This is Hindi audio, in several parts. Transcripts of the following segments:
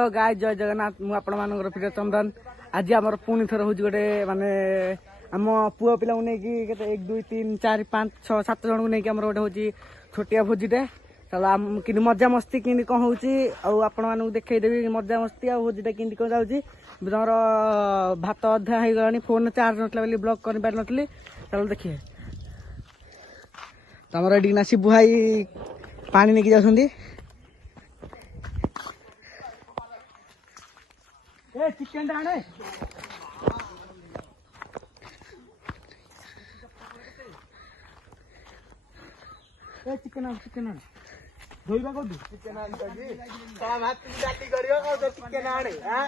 हेलो गाइस जय जगन्नाथ मु आपण मानकर प्रिय चंदन आज आमर पुणी थर हूँ गोटे माने आम पुओ पिला केते 1 2 3 4 5 6 7 जन को लेकिन गोटे हूँ छोटिया भोजीटे चलो कि मजा मस्ती कि कौन हूँ आपण मानक देखईदेवी मजा मस्ती आ भोजीटा कि कौन जाऊँगी तुमर भात अधा हो गला फोन चार्ज ना ब्लॉग कर पार नी चलो देखिए तमर ये शिबू भाई पानी नहीं जाऊँ चिकेन आने चिकेन चिकेन धोइबा को चिकेन आन जी ता भात डाटी करियो और चिकेन आने हां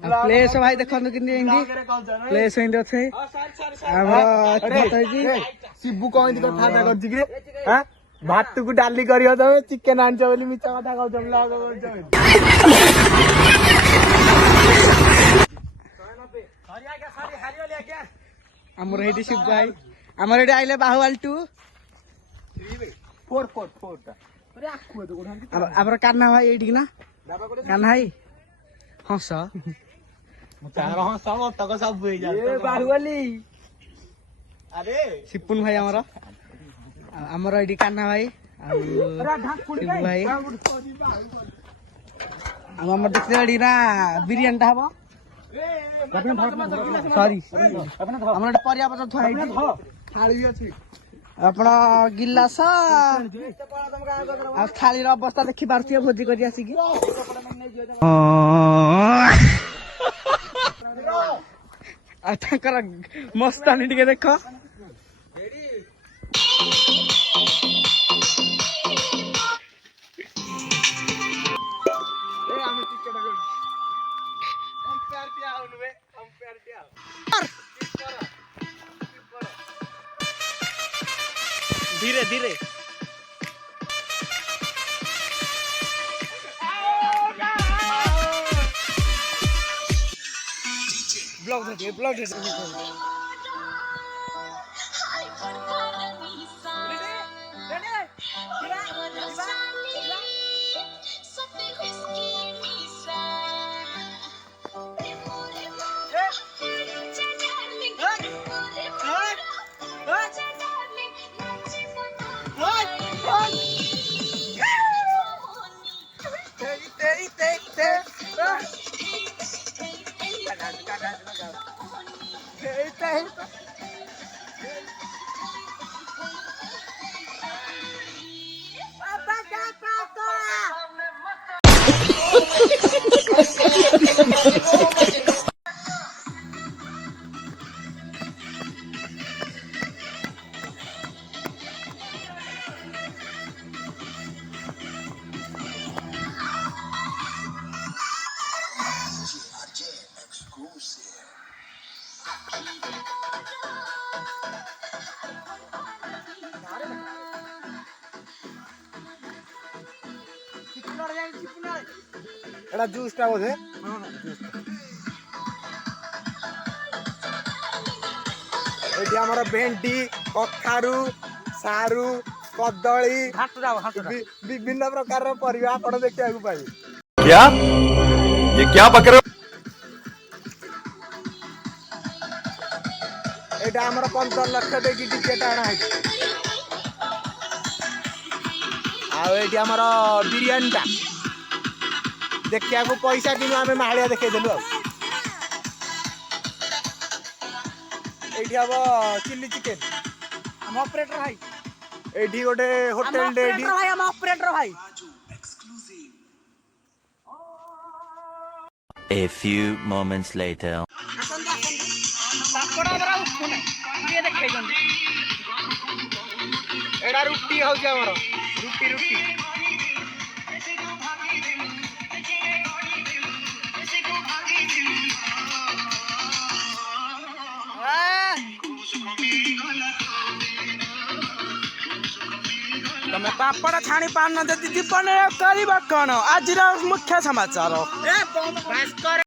प्लेस भाई देखो किंदी इंदी प्लेस इंदी अछि जी शिबू को इंदी कथा कर जी रे हां भात को डाली करियो तो चिकेन आन बोली मिचा कथा कहौ जम लाग आमर हेडी शिव भाई आमर हेडी आइले बाहुबली 2 4 4 4 अरे आखु तो कोन आमर कान्हा भाई एडी ना कान्हा भाई हंस तार हंस तक सब होई जा ए बाहुबली अरे सिपुन भाई आमर एडी कान्हा भाई शिव भाई आमर देखते एडी ना बिरयानी टा हबो सॉरी हमर परिया पच थई थाली भी अछि आपण गिलास आ थाली रो अवस्था देखि पारछी भोजी करी आसी की आ तकर मस्तानी टिके देखो धीरे धीरे ब्लॉग दे एड़ा जूस टा बोधे एटी हमर भेंडी कखारू सारू कदली विभिन्न प्रकार रो परिवा आपण देखिया को पाई क्या ये क्या बक रहे हो एटा हमर 15 लाख देकी टिकेट आना है आ एटी हमर बिरयानी टा देखिया को पैसा कि आम मालिया देखे देलु एठी अब चिल्ली चिकेन हम ऑपरेटर भाई एठी गोटे होटल डे एठी भाई हम ऑपरेटर भाई A few moments later पापड़ा बरा उठने ये देखे जंदी एडा रुटी हो जा हमर रुटी रुटी तमे पापड़ छाणी पान जदि जीवन करबा कोन आज मुख्य समाचार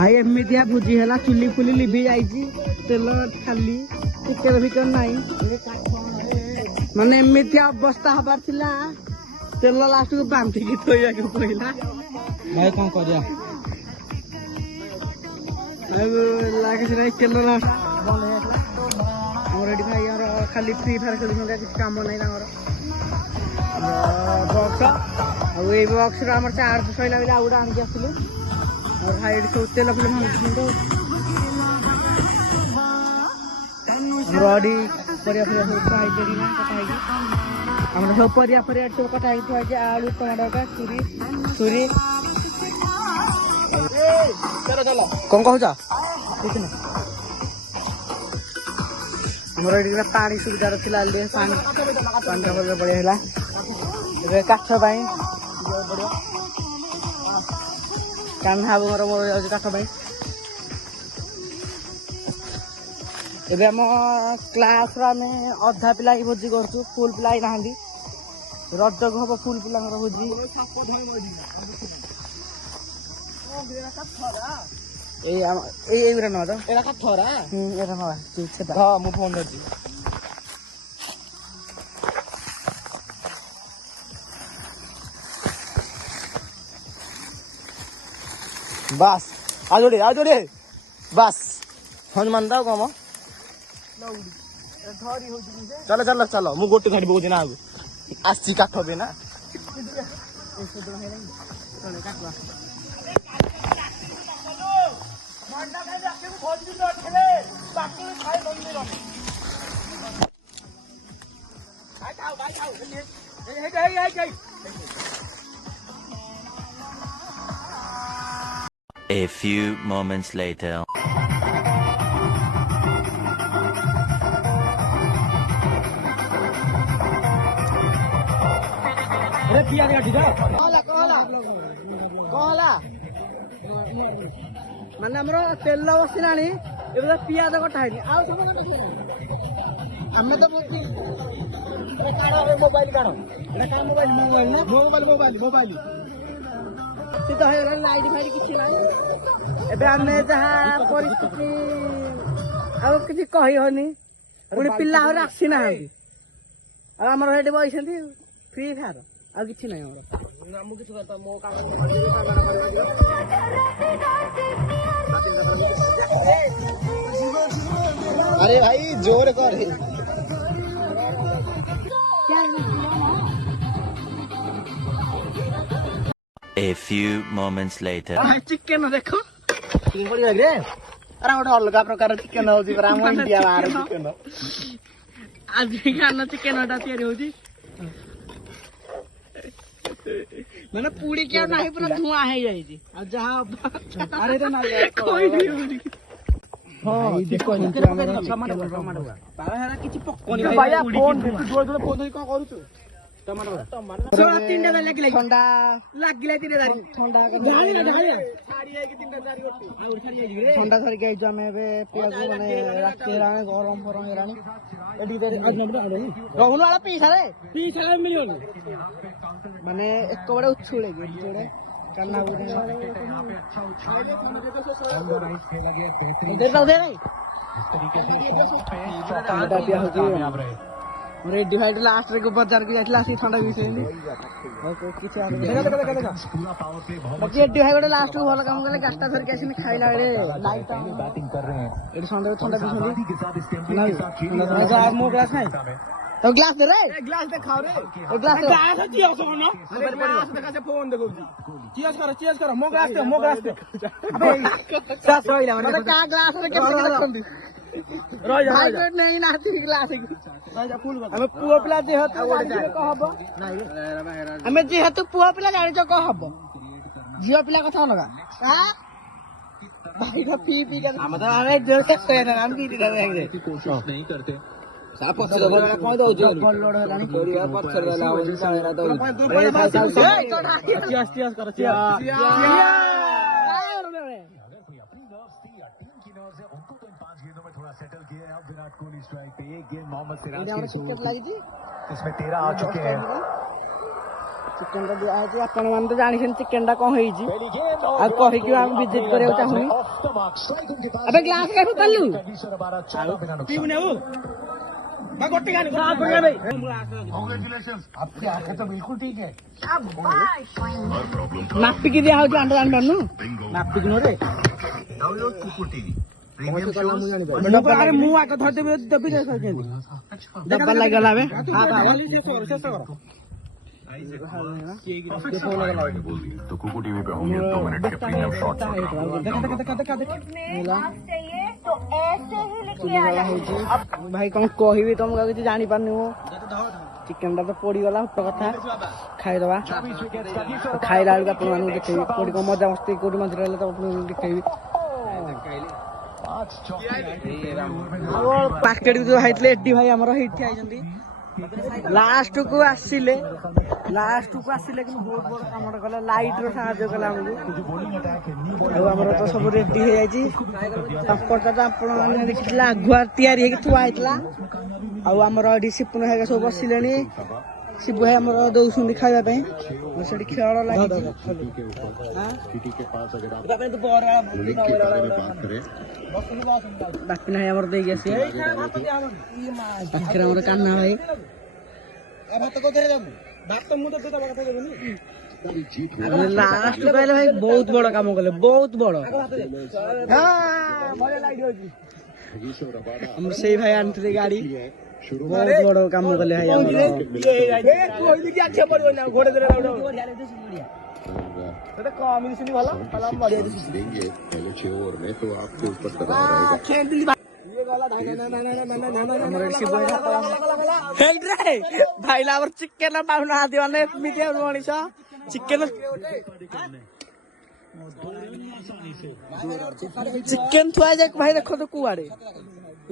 भाई एमितिया भुजी हैला चुली फुली लिभि जाइची तेल खाली टिकेर भितर नाही माने एमितिया अवस्था हबार थिला तेल लास्ट को बांधी की थोइया के पहिला भाई कोन करिया କିଛି ନାହିଁ କେନ୍ଦ୍ର ବନ୍ଦ ହେଇଯାଇଥିଲା ଆମର ଏଠି ଭାଇ ଆମର ଖାଲି ଫ୍ରି ଫାୟାର ଖେଳୁଛନ୍ତି କିଛି କାମ ନାହିଁ ତାଙ୍କର ବକ୍ସ ଆଉ ଏଇ ବକ୍ସର ଆମର ଚାର୍ଜ ସରିଲା ବେଳେ ଆଉ ଗୋଟେ ଆଣିକି ଆସିଲୁ ଆମର ଭାଇ ଏଠି ସବୁ ତେଲ ଫିଲ ଭାଙ୍ଗୁଛନ୍ତି ଆମର ଏଠି ପରିବା ଫରିବା ସବୁ କଟା ହେଇଛି ଏଠି କଟା ହେଇଛି ଆମର ସବୁ ପରିବା ଫରିବା ସବୁ କଟା ହେଇକି ଥୁଆ ହେଇଛି ଆଳୁ ଟମାଟୋ ଛୁରୀ କଣ କହୁଛ କିଛି ନାହିଁ ଆମର ଏଠି ପାଣି ସୁବିଧାର ଥିଲା ପାଣିଟା ଭଲ ବଢ଼ିଆ ହେଲା ଏବେ କାଠ ପାଇଁ ଯିବାକୁ ପଡ଼ିବ କାହ୍ନା ବାବୁଙ୍କର ମୋର ଯାଉଛି କାଠ ପାଇଁ ଏବେ ଆମ କ୍ଲାସର ଆମେ ଅଧା ପିଲା ହିଁ ଭୋଜି କରୁଛୁ ଫୁଲ ପିଲା ହିଁ ନାହାନ୍ତି ରଜକୁ ହବ ଫୁଲ ପିଲାଙ୍କର ଭୋଜି এইগুলা নেওয়া তো এরা কাঠরা এটা নেওয়া সেটা হ্যাঁ মু ফোন ধরছি বাস আজোড়ে বাস হনুমান দাও কম চলো চলো চলো মু গোটে ধরি বউছি না আগে আসছি কাঠ হবে না A few moments later. ମାନେ ଆମର ତେଲ ବସିଲାଣି ଏବେ ପିଆଜ କଟା ହେଇନି ଆଉ ସବୁ ଆମେ ତ ମୋବାଇଲ କାଢ ମୋବାଇଲ ତ ହେଇଗଲାଣି ଲାଇଟ୍ ଫାଇଟ୍ କିଛି ନାହିଁ ଏବେ ଆମେ ଯାହା ପରିସ୍ଥିତି ଆଉ କିଛି କହିହନି ପୁଣି ପିଲା ଆହୁରି ଆସିନାହାନ୍ତି ଆଉ ଆମର ସେଠି ବସିଛନ୍ତି ଫ୍ରି ଫାୟାର ଆଉ କିଛି ନାହିଁ ଆମର ମୁଁ କିଛି କଥା ମୋ କାମ अरे भाई जोर कर A few moments later. Chicken ଦେଖ अरे गोटे अलग प्रकार चिकेन होची पर हम इंडिया बाहर चिकेन ଆଜିକାଲି ଚିକେନଟା ତିଆରି ହଉଛି ମାନେ ପୁଡିକି ଆଉ ନାହିଁ ପୁରା ଧୂଆଁ ହେଇଯାଇଛି ଆଉ ଯାହା ଆରେ ତ ନାହିଁ ହଁ କିଛି ପକଉନି ଥଣ୍ଡା ଲାଗିଲା ଥଣ୍ଡା ଧରିକି ଆଇଛୁ ଆମେ ଏବେ ପିଆଜ ମାନେ ରାତି ହେଲାଣି ଗରମ ଫରମ ହେଲାଣି ରହୁନୁ ଆଳ ପିଇସାରେ ମିଳିବନି ମାନେ ଏକ ବଡେ ଉଛୁଳେ ଯୋଡେ କାନ୍ନା ରେଡି ଭାଇ ଲାଷ୍ଟରେ ବଜାରକୁ ଯାଇଥିଲା ଆସିକି ଥଣ୍ଡା ପିଇଛନ୍ତି କିଛି ରେଡି ଭାଇ ଗୋଟେ ଲାଷ୍ଟ କୁ ଭଲ କାମ କଲେ ଗାଛଟା ଧରିକି ଆସିନି ଖାଇଲା ବେଳେ ଏଠି ସନ୍ଧ୍ୟାରେ ଥଣ୍ଡା ପିଇଛନ୍ତି ମୋ ଗ୍ଲାସ ନାହିଁ तो ग्लास दे रे ग्लास दे खाओ रे ग्लास चियर्स करो ग्लास देखा से फोन देखौची चियर्स करो मो ग्लास दे अबे सा सहिला माने का ग्लास रे केते देखंदी रह जा नहीं नाती ग्लास जा फुल हम पुओ पिला जे हत को हबो नहीं हम जे हत पुओ पिला जानि छ को हबो जियो पिला कथा लगा हां भाई का पी के हम तो अरे जोर से कहना हम पी दे कोशिश नहीं करते साफ पत्थर कौन दो जी लोड हेलानी कोरिया पत्थर वाला ओजी सारा दो चियर्स करो विराट कोहली स्ट्राइक पे एक गेंद मोहम्मद सिराज की इसमें 13 आ चुके हैं चिकेन टा दिया है आपण मान तो जानि चिकेन टा कोन होई जी आ कहि कि हम विजिट करे चाहूनी अबे ग्लास के उतरलू पीबने हो मैं गोटी गानी भाई कांग्रेचुलेशंस आपकी आंखें तो बिल्कुल ठीक है नापी की दिया हो अंडर अंडर नु नापी नो रे डाउनलोड कुकू टीवी कौन से कला मुझे नहीं पता डब्बा अरे मुंह आके धर देबे दबी दे सके डब्बा लागला बे हां वाली से करो तो कुकू टीवी पे होंगे 2 मिनट के प्रीमियम शॉट्स चाहिए तो ऐसे ही लिखे आया। भाई कौन कहबी तुम किसी जानी पारनी हो चिकेन तो पड़ी गला कथा खाईदबा खाइला बेलू अपन मान देखेबी कोडी को मजा मस्ती कोडी मंदिर रहले तो अपन देखेबी पाकेट जो हाइतले एडी भाई हमर हिट आइजंती लास्ट को आसिले कि बहुत बड़ काम कला लाइट रो साहाଯ୍य कला हमको हमर तो सब रेडी हो जाई छी पापड़ तो आपण माने देखिला अगुआ तयारी हे कि थुआ आइतला आ हमर अडी सिपुन हेगा सब बसिलेनी शिबु भाई हमर दउसुंदी खाइबा पई सेठी खेळ लागि सिटी के पास अगर आप बापे तो बोरा पुलिस के बारे में बात करें बाकी नाही हमर देई गेसी बाकी हमर कान्ना भाई भात को दे जाबू भात तो मु तो देता बात देबनी लास्ट कहले भाई बहुत बड़ काम कले बहुत बड़ हां बड़े लाइट होजी हम से भाई आनते गाड़ी बहुत बड़ काम कले भाई हम ए कोई की अच्छा पड़ो ना घोड़े दे तो कम ही सुनी वाला वाला बढ़िया देंगे पहले 6 ओवर में तो आपके ऊपर दबाव रहेगा खेल दिली ये वाला ना हमर शिबु हेल्प रे भाई लावर चिकन पाउना दिवाने मीडिया मनीष चिकन चिकन थुआ जाए भाई देखो तो कुआड़े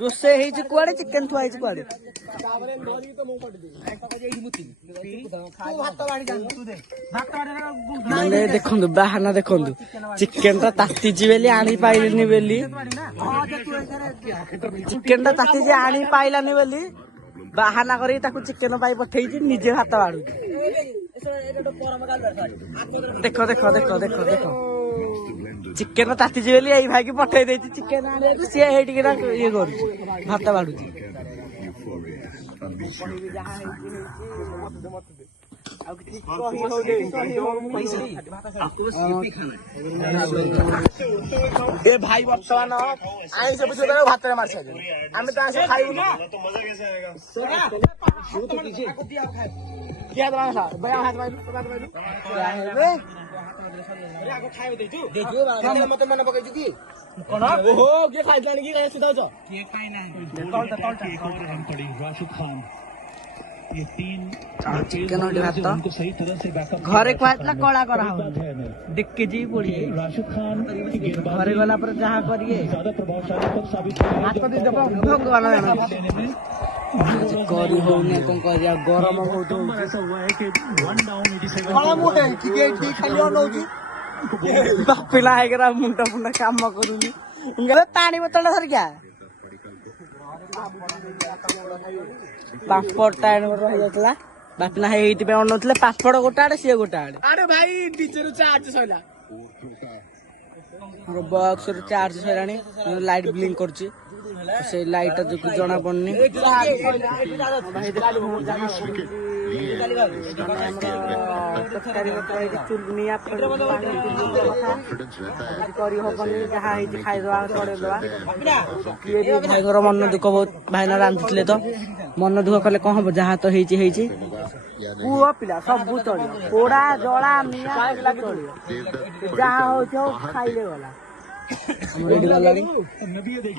रोसे हेजी कुआड़े चिकन थुआ हेजी कुआड़े माने देखंदु बाहाना देखंदु चिकन ता ताती जी बेली आनी पाइलनी बेली चिकन ता ताती जी आनी पाइलानी बेली बाहाना करी ताकू चिकन पाई पठेई जी निजे हाथ बाडू देखो देखो देखो देखो देखो चिकेन ताती जी बेली एई भाई की पठेई देछि चिकेन आने तो से हेटी के ये करू भात बाडू ए भाई वर्तमान आई सब जो भात रे मार साजे आमे तो आसे खाइबू ना तो मजा कैसे आएगा वो तो पीछे क्या दवा था भैया हाथ मार क्या है बे अरे आगो खाइबू देजू हम मत मन पकै छु की कोन ओहो के खाइलानी की सुधा छ के खाइ ना कॉल पड़ी राशिद खान ये 3 चिकन और भात उनको सही तरह से बैकअप घरे क्वाइटला कड़ा करा हो देख के जी पड़ी राशिद खान की गेंदबाजी घरे वाला पर जहां करिए ज्यादा प्रभावशाली तब साबित हुई हाथ दे दबो भगवान करी हो ने कोन करिया गरम बहुत हो ऐसा हुआ है कि 1 डाउन 87 खला मु है कि गेट खाली न होची बापिला आइगरा मुंडा मुंडा काम करूनी इंगले ताणी बोतल धर क्या पापड़ टाइम रही जातला बापिना हेइति पे अनथले पापड़ गोटा आड़े से गोटा आड़े अरे भाई टीचर चार्ज सइला हमर बॉक्स रे चार्ज सइलानी लाइट ब्लिंक करची से लाइट जो जना पड़नी भाई चुनिया करी हबनी जहाँ खाईदवा चढ़ेदवा भाई मन दुख बहुत भाईना रांधुले तो मन दुख कले कौन हम जहाँ तो हेची पुओ पिला सब चढ़ पोड़ा जला मिया जहाँ हो खाइले गला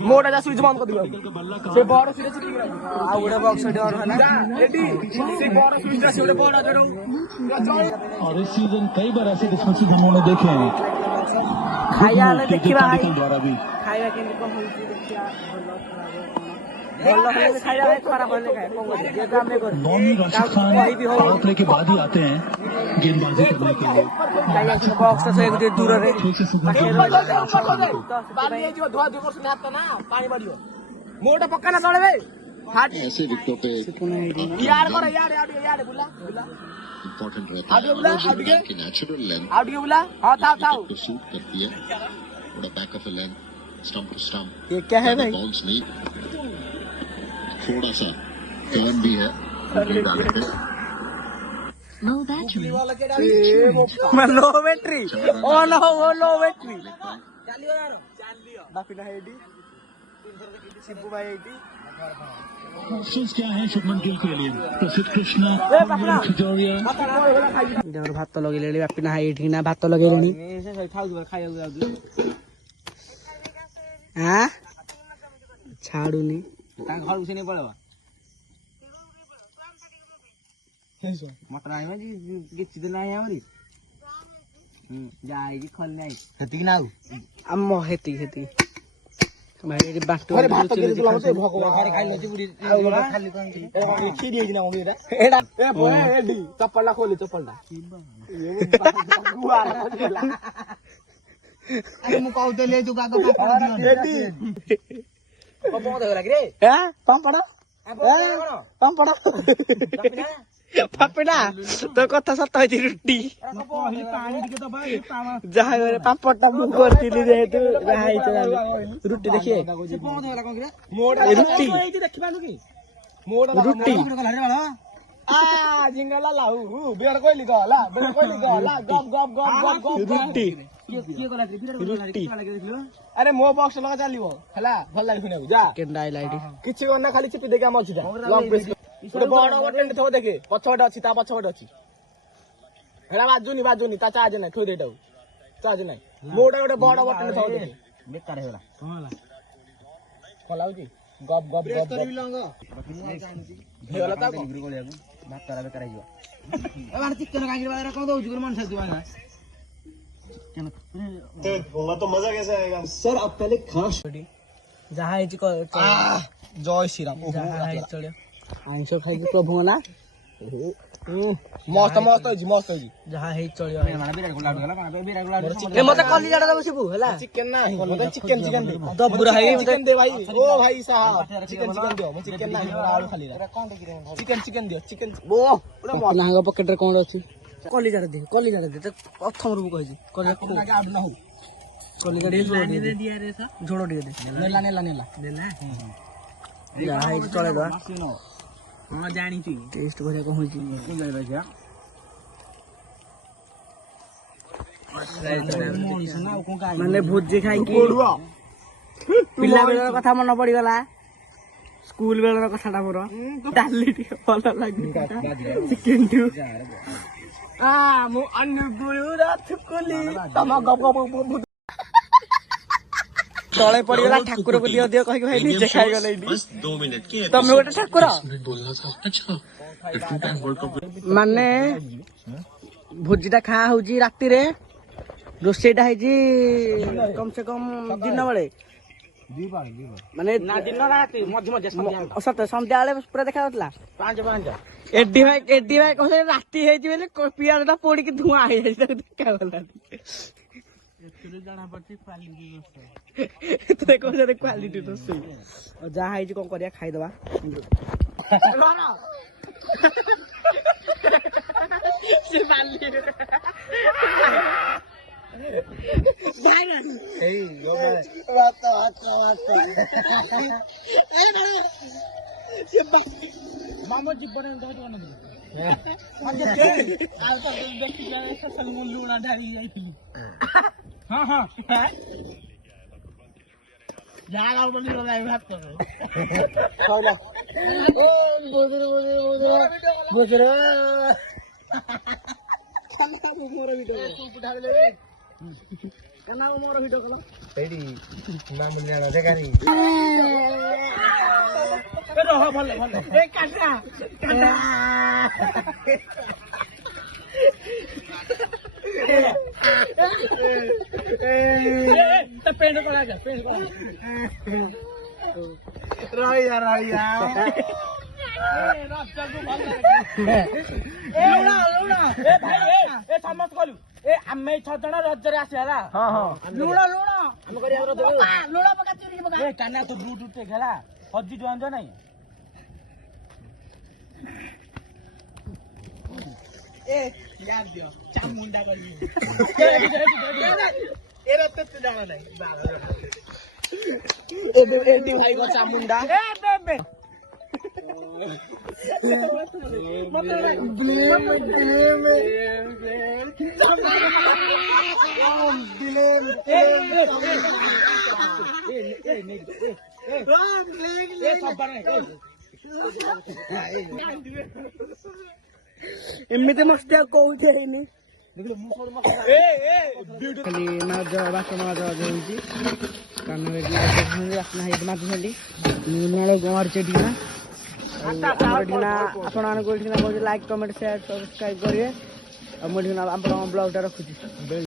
मोटा जा स्विच बंद कर दियो से बड़ स्विच आ उडे बॉक्स डर है ना रेडी से बड़ स्विच से उडे बड़ जरो और इस सीजन कई बार ऐसे डिस्पैचेस हमने देखे हैं खाया ले देखिबा द्वारा भी खाया के कम होई देखिया बोल है खाया है तुम्हारा बोलने का है ये काम में कर Noni Rashid Khan power play के बाद ही आते हैं गेंदबाजी करने के लिए खाया के बॉक्स से एक दूर रे ठीक से सुबह बाली जो धोआ धो कर सुनात ना पानी बढ़ियो मोटा पक्का ना चढ़बे हाट ऐसे विकेटों पे यार कर यार बुला इम्पोर्टेंट रहता है कि नेचुरल लेंथ आउट बुला हां था को सूट करती है थोड़ा back of length stump to stump ये क्या है भाई बाउंस नहीं थोड़ा सा टर्न भी है डालते Low battery. लो बैटरी ओ नो वो लो बैटरी बापिना है एडी शिबू भाई एडी ऑप्शंस क्या है शुभमन गिल के लिए? प्रसिद्ध कृष्णा, खजूरिया। जबर भात लगेलेनी बापिना है एडी ना भात लगेलेनी हां छाडुनी घर उसे नहीं पड़ेगा मटन आइबा जी किछि दिन आइ हमरी जाई जी खल नाही हेती कि नाउ अम्मो हेती हेती भाई रे बाटो अरे भात के तुला मते भगवान घरे खाइ लछि बुडी खाली ए खीरी हेजी ना मम्मी रे एडा ए बोए एडी चप्पलला खोली चप्पलला गुआ देला अरे मु कहते ले तू काको एडी पपो देख लाग रे हैं पंपड़ा पंपड़ा पापड़ा तो कथा सत होई रुटी जहा रे पापड़टा मु करतिली जेतु रहाई छ रुटी देखिए रुटी रुटी आ जिंगला लाऊ बेड़ कोइली गला बेड़ कोइली गला गप गप गप गप गप रुटी रुटी अरे मो बॉक्स लगा चलिबो हला भल लागि सुनेबु जा केंडा लाइडी किछि गना खाली चिपी देके हम अछि लॉक प्रेस ଗୋଟେ ବଡ ବଟନ ଥବ ଦେଖେ ପଛପଟେ ଅଛି ତା ପଛପଟେ ଅଛି ହେला ବାଜୁନି ତା ଚାର୍ଜ ନାହିଁ ଥୋଇ ଦେଇଟାଉ ଚାର୍ଜ ନାହିଁ ମୋଟା ଗୋଟେ ବଡ ବଟନ ଥବ ଦେଖେ ବେକାର ହେଇଗଲା କଣ ହେଲା କଲା ହଉଛି ଗପ ଗପ ଗପ କରିବି ଲଙ୍ଗ ହେଇଗଲା ତା କଣ ଗଳିବାକୁ ଭାତରା ବେକାର ହେଇଯିବ ଏ ମାନେ ଚିକେନ କାଙ୍ଗିର ବାଲା କଣ ଦଉଛୁ ଗୋଟେ ମଣିଷ ଦିବା ନା बोला तो मजा कैसे आएगा? सर अब पहले खास जहा हेची जय श्री राम जहा हेची चलियो आइंस खाइ प्रभु ना मस्त मस्त होजी जहा हेची चलियो माने बिराट गोला गला काना बिराट गोला ए मते कली जाडा दबो शिबू हला चिकन नाही मते चिकन दे दबुरा है चिकन दे भाई ओ भाई साहब चिकन दियो मैं चिकन नाही आलू खाली चिकन दियो चिकन ओ नांग पॉकेट रे कोन अछि कली जाडा दे तो प्रथम रूप कहि कली को आउट ना हो कली गाडी झोड़ो दे नेला जहा हेची चले दो हां जानी छी टेस्ट भरे कहू छी माने भोजी खाई की पिला बेलर कथा मन पड़ी गला स्कूल बेलर कथाटा मोर डाली टी भल लागी चिकन टू आ मु अनुगुरु रथकुली तम गप गप तळे पड़ी गला ठाकुर को दियो दियो कहि भाई नीचे खाई गले बस 2 मिनट के तमे गोटे ठाकुर बोलना था अच्छा वर्ल्ड कप माने भोजीटा खा होजी राती रे रोसेटा हैजी कम से कम दिन बेले माने ना दिन ना राती मध्य सत संध्या बेले पूरा देखा होतला 5 एडी भाई कहले राती हैजी बेले पियाटा पोड़ी के धुआं आ जाई त देखा होला जाना पड़ती क्वालिटी तो देखो जरे क्वालिटी तो सही और जहा हैजी कोन करिया खाई दबा से बाली मामो जीवन लुणा ढाली जाइए हाँ हाँ जागा बनी लगाई भात खाओला बोजरो खाना मोर वीडियो तू उठा ले केना मोर वीडियो कला एडी नाम लेना देखानी ए रह भले ए काटा तो पेंट करा रहिया समस्त कलु ए आमे 6 जण रजरे आसीला हां हां लुण हम करिया लुण पका चुरी पका ए काना तो ब्लूटूथ ते गेला हज्जी जोंजो नाही ए याद दियो चामुंडा गली ए रत्ते ते जाना नाही ए भाई को चामुंडा ए बे ଏମିତି ମସ୍ତି ଆଉ କୋଉଠି ହେଇନି ଖାଲି ମାଛ ବାସନ ମାଛ ହଉଛି କାନରେ ବାସନ ହେଇଛି ମାଛ ଖାଲି ନାଳ ଗମାରୁଛି ଏଠିକିନା ଆପଣ ମାନଙ୍କୁ ଏଠିକିନା କହୁଛି ଲାଇକ୍ କମେଣ୍ଟ ସେୟାର ସବସ୍କ୍ରାଇବ କରିବେ ଆଉ ମୁଁ ଏଠିକିନା ଆପଣଙ୍କ ବ୍ଲଗଟା ରଖୁଛି।